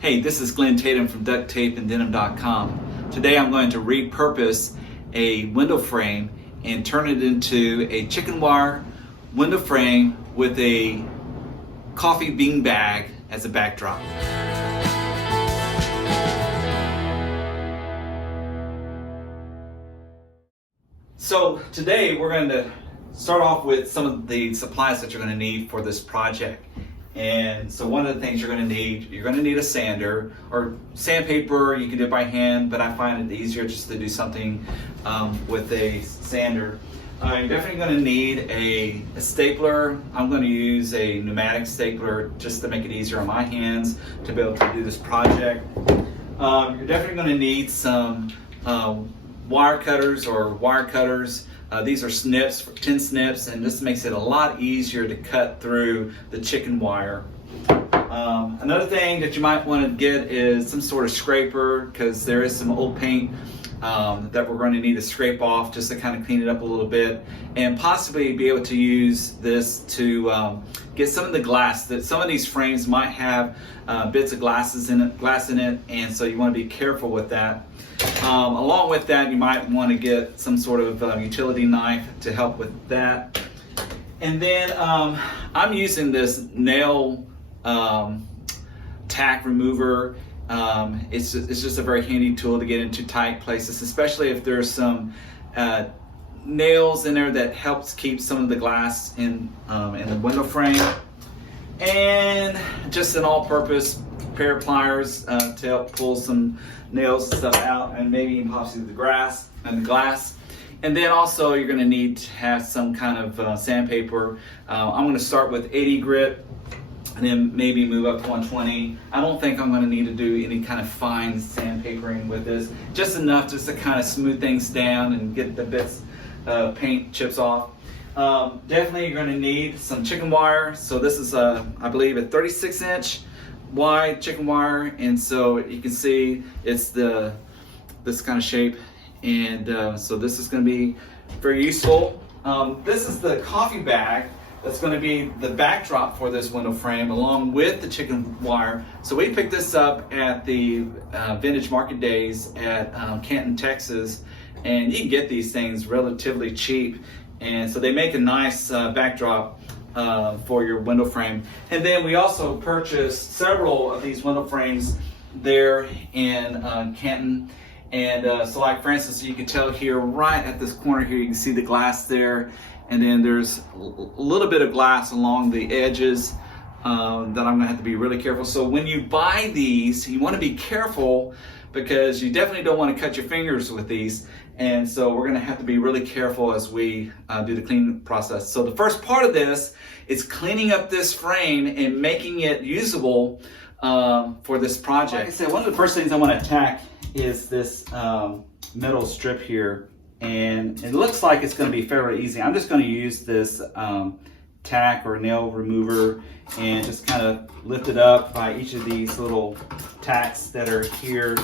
Hey, this is Tatum from DuctTapeandDenim.com. Today I'm going to repurpose a window frame and turn it into a chicken wire window frame with a coffee bean bag as a backdrop. So today we're going to start off with some of the supplies that you're going to need for this project. And so one of the things you're going to need a sander or sandpaper. You can do it by hand, but I find it easier just to do something with a sander. You're definitely going to need a stapler. I'm going to use a pneumatic stapler just to make it easier on my hands to be able to do this project. You're definitely going to need some wire cutters or wire cutters. These are snips, 10 snips, and this makes it a lot easier to cut through the chicken wire. Another thing that you might want to get is some sort of scraper, because there is some old paint that we're going to need to scrape off just to kind of clean it up a little bit, and possibly be able to use this to get some of the glass. That some of these frames might have bits of glass in it, and so you want to be careful with that. Along with that, you might want to get some sort of utility knife to help with that. And then I'm using this nail tack remover. It's just a very handy tool to get into tight places, especially if there's some nails in there that helps keep some of the glass in the window frame. And just an all-purpose pair of pliers to help pull some nails and stuff out, and maybe even possibly the glass. And then also you're going to need to have some kind of sandpaper. I'm going to start with 80 grit and then maybe move up to 120. I don't think I'm going to need to do any kind of fine sandpapering with this. Just enough just to kind of smooth things down and get the bits paint chips off. Definitely you're going to need some chicken wire. So this is I believe a 36-inch wide chicken wire, and so you can see it's this kind of shape, and so this is going to be very useful. This is the coffee bag that's going to be the backdrop for this window frame along with the chicken wire. So we picked this up at the Vintage Market Days at Canton, Texas, and you can get these things relatively cheap, and so they make a nice backdrop for your window frame. And then we also purchased several of these window frames there in Canton. And so like for instance, you can tell here right at this corner here, you can see the glass there. And then there's a little bit of glass along the edges that I'm gonna have to be really careful. So when you buy these, you wanna be careful because you definitely don't wanna cut your fingers with these. And so we're gonna have to be really careful as we do the cleaning process. So the first part of this is cleaning up this frame and making it usable for this project. Like I said, one of the first things I want to attack is this metal strip here. And it looks like it's going to be fairly easy. I'm just going to use this tack or nail remover and just kind of lift it up by each of these little tacks that are here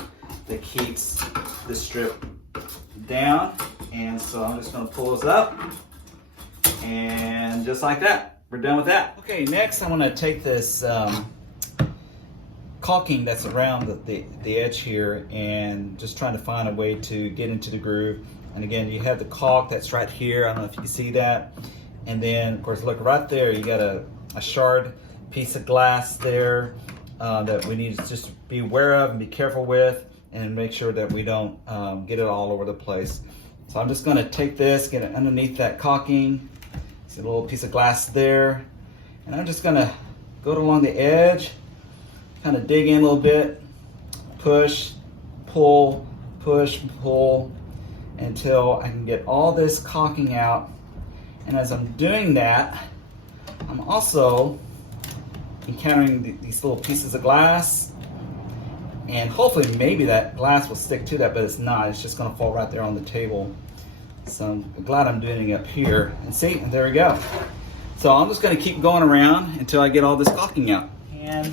that keeps the strip down. And so I'm just going to pull this up, and just like that, we're done with that. Okay, next I want to take this caulking that's around the edge here and just trying to find a way to get into the groove. And again, you have the caulk that's right here. I don't know if you can see that. And then of course, look right there, you got a shard piece of glass there that we need to just be aware of and be careful with, and make sure that we don't get it all over the place. So I'm just going to take this, get it underneath that caulking. See a little piece of glass there, and I'm just going to go along the edge, kind of dig in a little bit, push, pull, until I can get all this caulking out. And as I'm doing that, I'm also encountering these little pieces of glass, and hopefully maybe that glass will stick to that, but it's not. It's just going to fall right there on the table. So I'm glad I'm doing it up here. And see, there we go. So I'm just going to keep going around until I get all this caulking out. And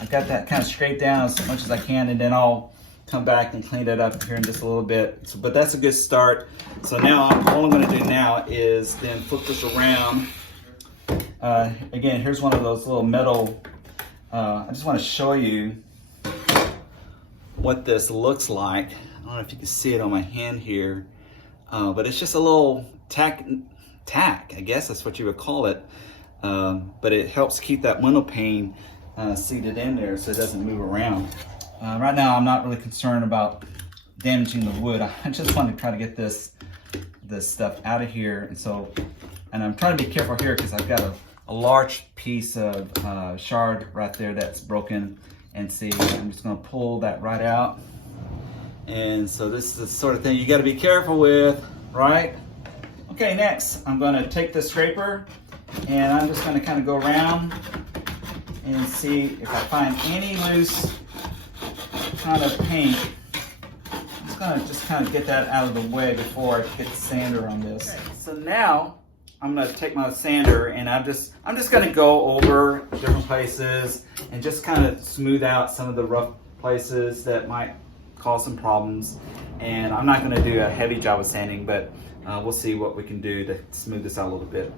I've got that kind of scraped down as much as I can, and then I'll come back and clean that up here in just a little bit. So, but that's a good start. So now all I'm going to do now is then flip this around. Again, here's one of those little metal, I just want to show you what this looks like. I don't know if you can see it on my hand here, but it's just a little tack, I guess that's what you would call it. But it helps keep that window pane seated in there so it doesn't move around. Right now I'm not really concerned about damaging the wood. I just want to try to get this stuff out of here. And I'm trying to be careful here because I've got a large piece of shard right there that's broken. And see, I'm just gonna pull that right out. And so this is the sort of thing you gotta be careful with, right? Okay, next, I'm gonna take the scraper and I'm just gonna kind of go around and see if I find any loose kind of paint. I'm just gonna kind of get that out of the way before I get the sander on this. Okay. So now I'm gonna take my sander and I'm just gonna go over different places and just kind of smooth out some of the rough places that might cause some problems. And I'm not gonna do a heavy job of sanding, but we'll see what we can do to smooth this out a little bit.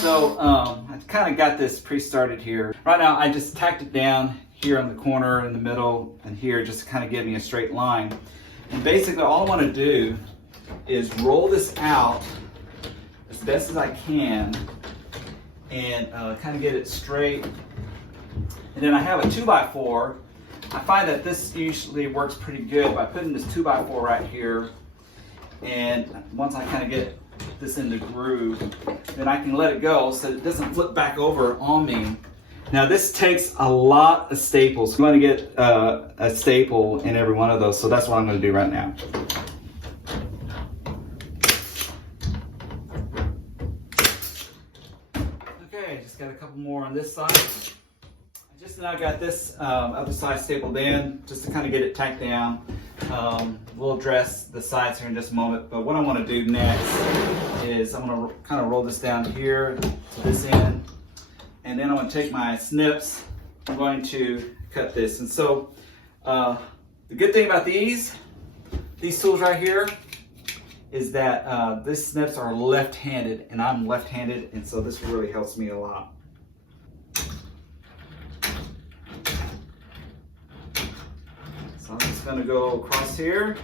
So I kind of got this pre-started here. Right now I just tacked it down here on the corner, in the middle, and here, just to kind of give me a straight line. And basically all I want to do is roll this out as best as I can and kind of get it straight. And then I have a 2x4. I find that this usually works pretty good by putting this 2x4 right here. And once I kind of get this in the groove, then I can let it go so it doesn't flip back over on me. Now this takes a lot of staples. I'm going to get a staple in every one of those, so that's what I'm going to do right now. Okay, just got a couple more on this side. I just now got this other side stapled in, just to kind of get it tacked down. We'll address the sides here in just a moment, but what I want to do next is I'm going to kind of roll this down here to this end. And then I'm going to take my snips, I'm going to cut this. And so the good thing about these tools right here is that these snips are left-handed and I'm left-handed, and so this really helps me a lot. So I'm just going to go across here.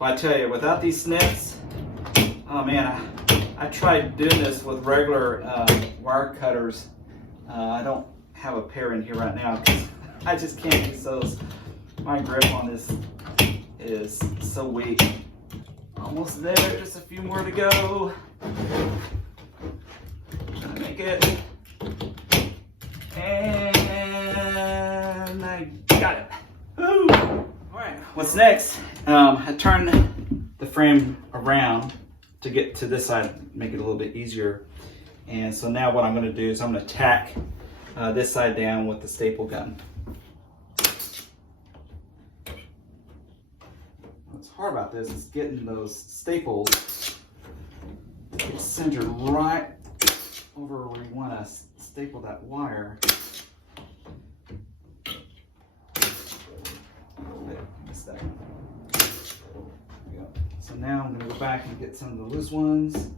Well, I tell you, without these snips, oh man, I tried doing this with regular wire cutters. I don't have a pair in here right now because I just can't use those. My grip on this is so weak. Almost there, just a few more to go. Gonna make it. And I got it. Woo! All right, what's next? I turn the frame around to get to this side, make it a little bit easier. And so now what I'm going to do is I'm going to tack this side down with the staple gun. What's hard about this is getting those staples centered right over where you want to staple that wire. Missed that one. So now I'm going to go back and get some of the loose ones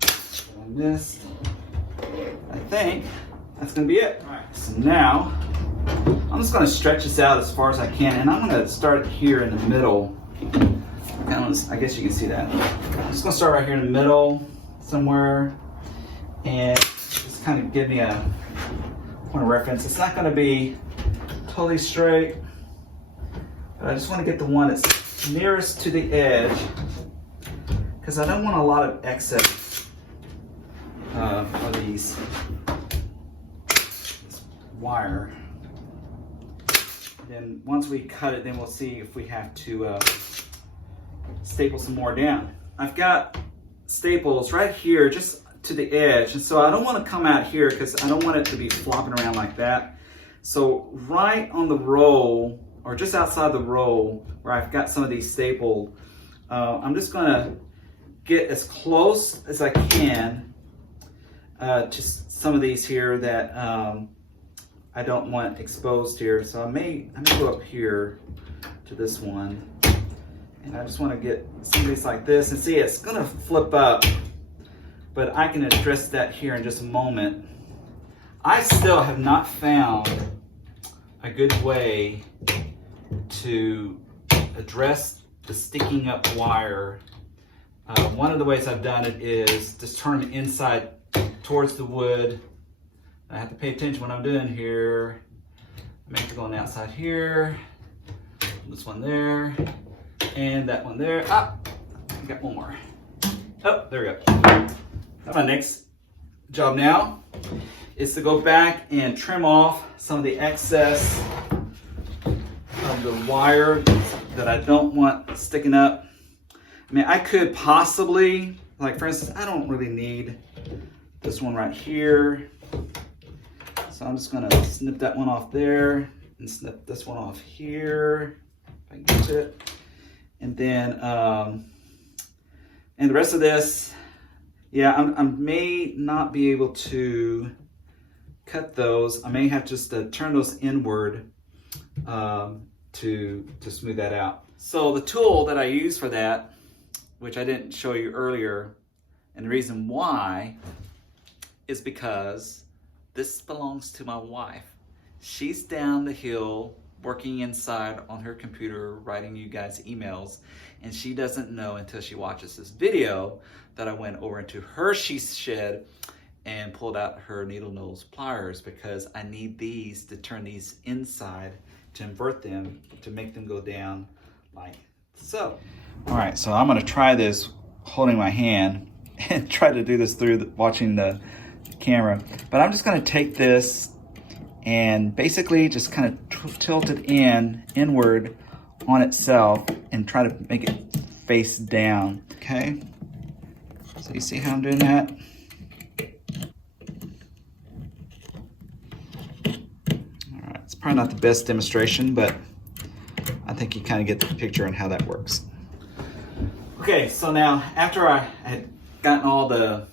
that I missed. I think that's going to be it. All right, so now I'm just going to stretch this out as far as I can, and I'm going to start here in the middle. I guess you can see that. I'm just going to start right here in the middle somewhere and just kind of give me a point of reference. It's not going to be totally straight, but I just want to get the one that's nearest to the edge because I don't want a lot of excess of this wire. Then once we cut it, then we'll see if we have to staple some more down. I've got staples right here just to the edge, and so I don't want to come out here because I don't want it to be flopping around like that. So right on the roll, or just outside the roll where I've got some of these stapled, I'm just going to get as close as I can to some of these here that I don't want exposed here. So I may go up here to this one, and I just want to get some of these like this, and see it's going to flip up but I can address that here in just a moment. I still have not found a good way to address the sticking up wire. One of the ways I've done it is just turn them inside towards the wood. I have to pay attention what I'm doing here. Make it go on the outside here. This one there, and that one there. Ah, I got one more. Oh, there we go. My next job now is to go back and trim off some of the excess of the wire that I don't want sticking up. I mean, I could possibly, like for instance, I don't really need this one right here. So I'm just gonna snip that one off there and snip this one off here, if I can get it. And then, and the rest of this, yeah, I may not be able to cut those. I may have just to turn those inward to smooth that out. So the tool that I use for that, which I didn't show you earlier, and the reason why is because this belongs to my wife. She's down the hill working inside on her computer, writing you guys emails, and she doesn't know until she watches this video that I went over into her shed and pulled out her needle nose pliers, because I need these to turn these inside to invert them to make them go down like so. All right, so I'm gonna try this holding my hand and try to do this through watching the camera, but I'm just gonna take this and basically just kind of tilt it inward on itself and try to make it face down, okay? So you see how I'm doing that? All right, it's probably not the best demonstration, but I think you kind of get the picture on how that works. Okay, so now after I had gotten all the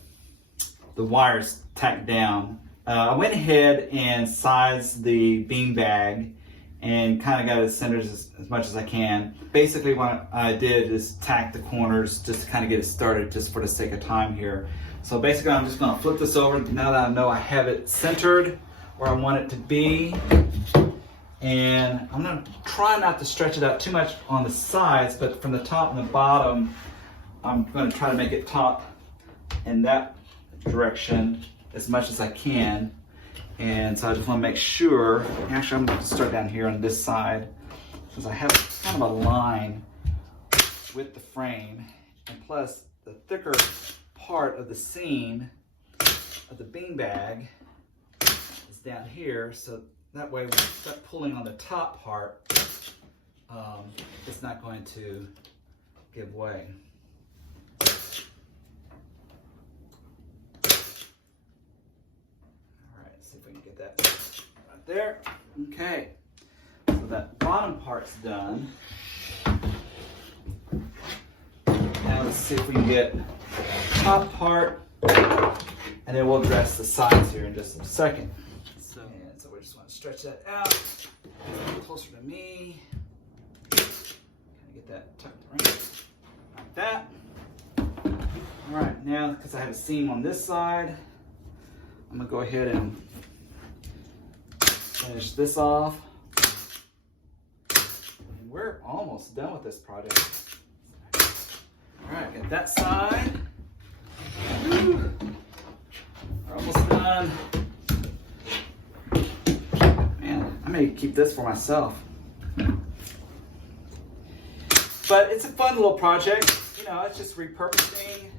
wires tacked down, I went ahead and sized the bean bag and kind of got it centered as much as I can. Basically what I did is tack the corners just to kind of get it started, just for the sake of time here. So basically I'm just going to flip this over now that I know I have it centered where I want it to be. And I'm going to try not to stretch it out too much on the sides, but from the top and the bottom, I'm going to try to make it top in that direction as much as I can. And so I just want to make sure, actually I'm going to start down here on this side, because I have kind of a line with the frame, and plus the thicker part of the seam of the beanbag is down here, so that way when I start pulling on the top part, it's not going to give way. See if we can get that right there. Okay, so that bottom part's done. Now let's see if we can get the top part, and then we'll address the sides here in just a second. So we just want to stretch that out, closer to me. Kind of get that tucked around like that. All right, now because I have a seam on this side, I'm gonna go ahead and finish this off. And we're almost done with this project. All right, got that side. Woo. We're almost done. Man, I may keep this for myself. But it's a fun little project. You know, it's just repurposing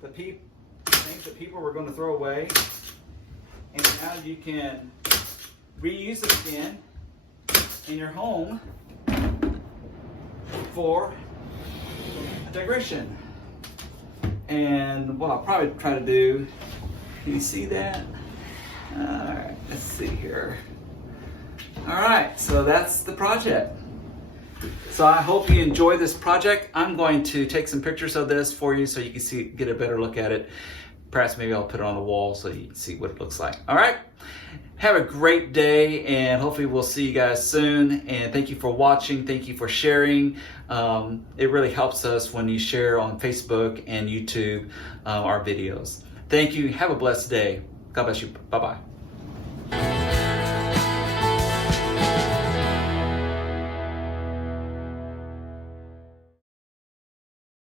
the things that people were going to throw away. And now you can reuse it again in your home for a decoration. And what I'll probably try to do, can you see that? All right, let's see here. All right, so that's the project. So I hope you enjoy this project. I'm going to take some pictures of this for you so you can get a better look at it. perhaps maybe I'll put it on the wall so you can see what it looks like. All right. Have a great day, and hopefully we'll see you guys soon. And thank you for watching. Thank you for sharing. It really helps us when you share on Facebook and YouTube our videos. Thank you. Have a blessed day. God bless you. Bye-bye.